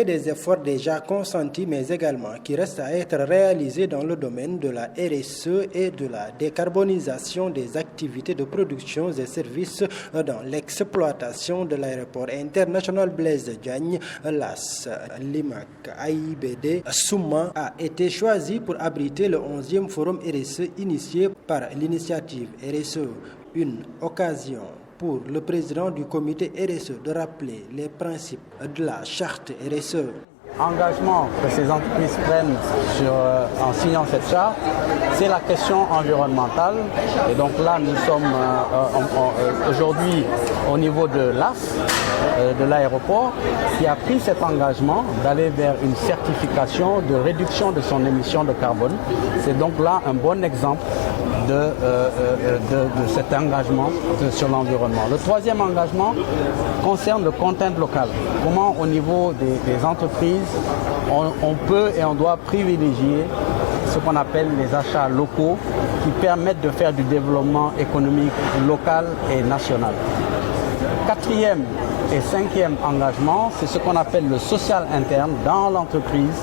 parler des efforts déjà consentis, mais également qui restent à être réalisés dans le domaine de la RSE et de la décarbonisation des activités de production et services dans l'exploitation de l'aéroport international Blaise Diagne. L'AS Limac AIBD Souma a été choisi pour abriter le 11e forum RSE initié par l'initiative RSE. Une occasion pour le président du comité RSE de rappeler les principes de la charte RSE. L'engagement que ces entreprises prennent en signant cette charte, c'est la question environnementale. Et donc là, nous sommes aujourd'hui au niveau de l'AS, de l'aéroport, qui a pris cet engagement d'aller vers une certification de réduction de son émission de carbone. C'est donc là un bon exemple de cet engagement sur l'environnement. Le troisième engagement concerne le content local. Comment au niveau des entreprises, on peut et on doit privilégier ce qu'on appelle les achats locaux qui permettent de faire du développement économique local et national. Quatrième et cinquième engagement, c'est ce qu'on appelle le social interne dans l'entreprise,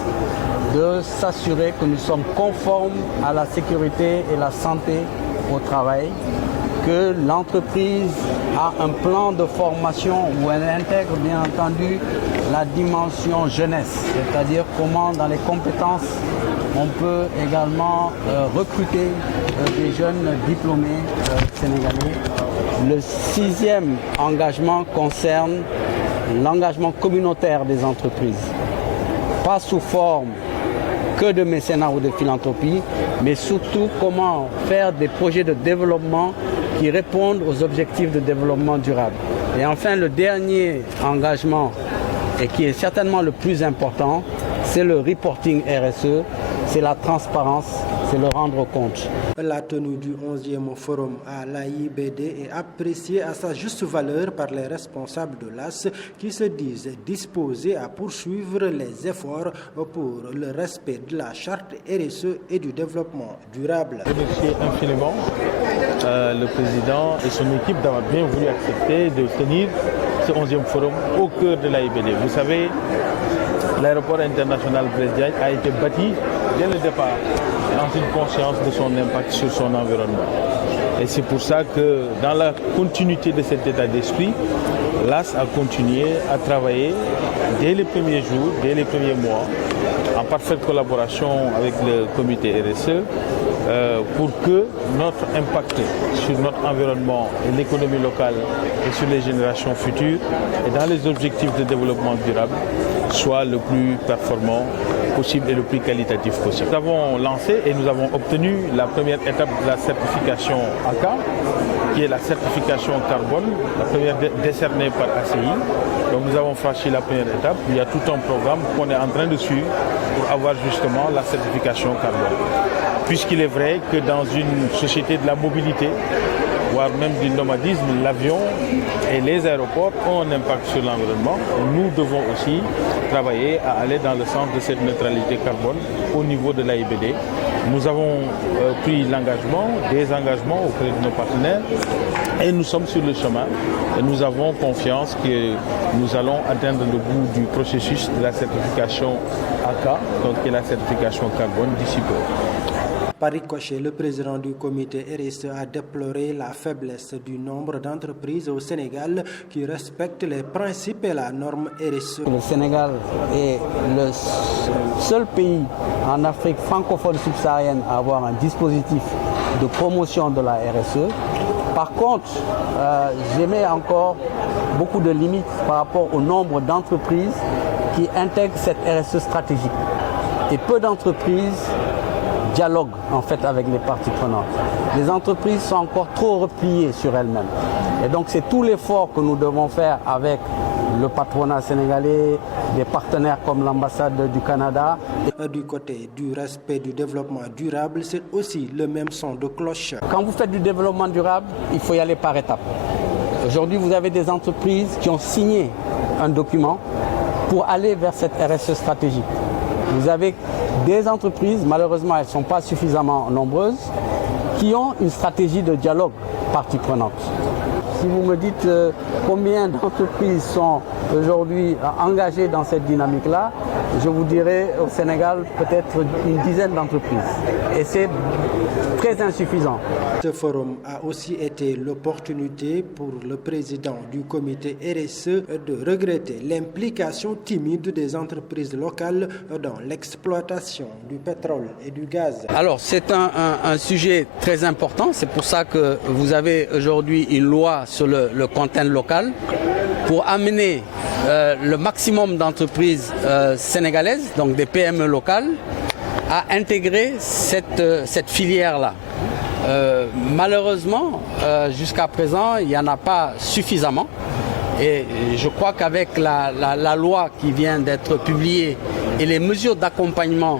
de s'assurer que nous sommes conformes à la sécurité et la santé au travail, que l'entreprise a un plan de formation où elle intègre bien entendu la dimension jeunesse, c'est-à-dire comment dans les compétences on peut également recruter des jeunes diplômés sénégalais. Le sixième engagement concerne l'engagement communautaire des entreprises, pas sous forme que de mécénat ou de philanthropie, mais surtout comment faire des projets de développement qui répondent aux objectifs de développement durable. Et enfin, le dernier engagement, et qui est certainement le plus important, c'est le reporting RSE, c'est la transparence, c'est le rendre compte. La tenue du 11e forum à l'AIBD est appréciée à sa juste valeur par les responsables de l'AS qui se disent disposés à poursuivre les efforts pour le respect de la charte RSE et du développement durable. Je remercie infiniment le président et son équipe d'avoir bien voulu accepter de tenir ce 11e forum au cœur de l'AIBD. Vous savez, l'aéroport international Blaise Diagne a été bâti dès le départ dans une conscience de son impact sur son environnement. Et c'est pour ça que dans la continuité de cet état d'esprit, l'AS a continué à travailler dès les premiers jours, dès les premiers mois, en parfaite collaboration avec le comité RSE, pour que notre impact sur notre environnement et l'économie locale et sur les générations futures et dans les objectifs de développement durable soit le plus performant possible et le plus qualitatif possible. Nous avons lancé et nous avons obtenu la première étape de la certification ACA, qui est la certification carbone, la première décernée par ACI. Donc nous avons franchi la première étape. Il y a tout un programme qu'on est en train de suivre pour avoir justement la certification carbone. Puisqu'il est vrai que dans une société de la mobilité, voire même du nomadisme, l'avion et les aéroports ont un impact sur l'environnement. Nous devons aussi travailler à aller dans le sens de cette neutralité carbone au niveau de l'AIBD. Nous avons pris des engagements auprès de nos partenaires et nous sommes sur le chemin. Et nous avons confiance que nous allons atteindre le bout du processus de la certification ACA, donc qui est la certification carbone d'ici peu. Par ricochet, le président du comité RSE a déploré la faiblesse du nombre d'entreprises au Sénégal qui respectent les principes et la norme RSE. Le Sénégal est le seul pays en Afrique francophone subsaharienne à avoir un dispositif de promotion de la RSE. Par contre, j'émets encore beaucoup de limites par rapport au nombre d'entreprises qui intègrent cette RSE stratégique. Et peu d'entreprises dialogue en fait avec les parties prenantes. Les entreprises sont encore trop repliées sur elles-mêmes. Et donc c'est tout l'effort que nous devons faire avec le patronat sénégalais, des partenaires comme l'ambassade du Canada. Du côté du respect du développement durable, c'est aussi le même son de cloche. Quand vous faites du développement durable, il faut y aller par étapes. Aujourd'hui, vous avez des entreprises qui ont signé un document pour aller vers cette RSE stratégique. Vous avez des entreprises, malheureusement elles ne sont pas suffisamment nombreuses, qui ont une stratégie de dialogue partie prenante. Si vous me dites combien d'entreprises sont aujourd'hui engagées dans cette dynamique-là, je vous dirais au Sénégal peut-être une dizaine d'entreprises. Et c'est très insuffisant. Ce forum a aussi été l'opportunité pour le président du comité RSE de regretter l'implication timide des entreprises locales dans l'exploitation du pétrole et du gaz. Alors c'est un sujet très important, c'est pour ça que vous avez aujourd'hui une loi sur le content local pour amener le maximum d'entreprises sénégalaises, donc des PME locales, à intégrer cette filière-là. Malheureusement, jusqu'à présent, il n'y en a pas suffisamment. Et je crois qu'avec la loi qui vient d'être publiée et les mesures d'accompagnement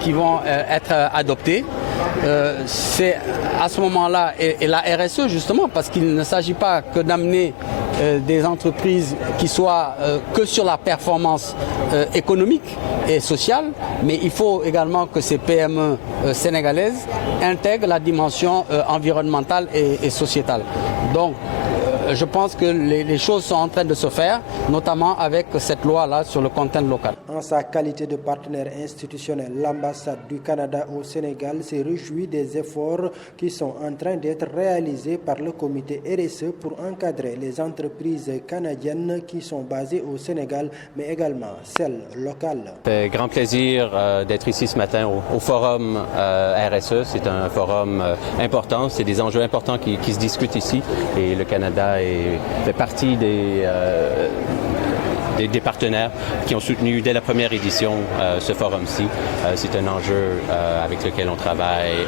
qui vont être adoptées, c'est à ce moment-là, et la RSE justement, parce qu'il ne s'agit pas que d'amener des entreprises qui soient que sur la performance économique et sociale, mais il faut également que ces PME sénégalaises intègrent la dimension environnementale et sociétale. Donc, je pense que les choses sont en train de se faire, notamment avec cette loi-là sur le content local. En sa qualité de partenaire institutionnel, l'ambassade du Canada au Sénégal s'est réjouie des efforts qui sont en train d'être réalisés par le comité RSE pour encadrer les entreprises canadiennes qui sont basées au Sénégal, mais également celles locales. C'est un grand plaisir d'être ici ce matin au forum RSE. C'est un forum important, c'est des enjeux importants qui se discutent ici et le Canada fait partie des partenaires qui ont soutenu dès la première édition ce forum-ci. C'est un enjeu avec lequel on travaille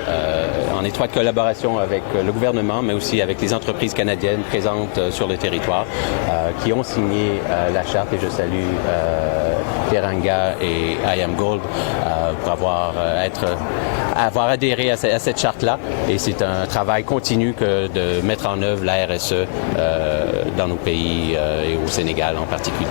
en étroite collaboration avec le gouvernement, mais aussi avec les entreprises canadiennes présentes sur le territoire qui ont signé la charte, et je salue Teranga et IAMGOLD pour avoir adhéré à cette charte-là. Et c'est un travail continu que de mettre en œuvre la RSE dans nos pays et au Sénégal en particulier.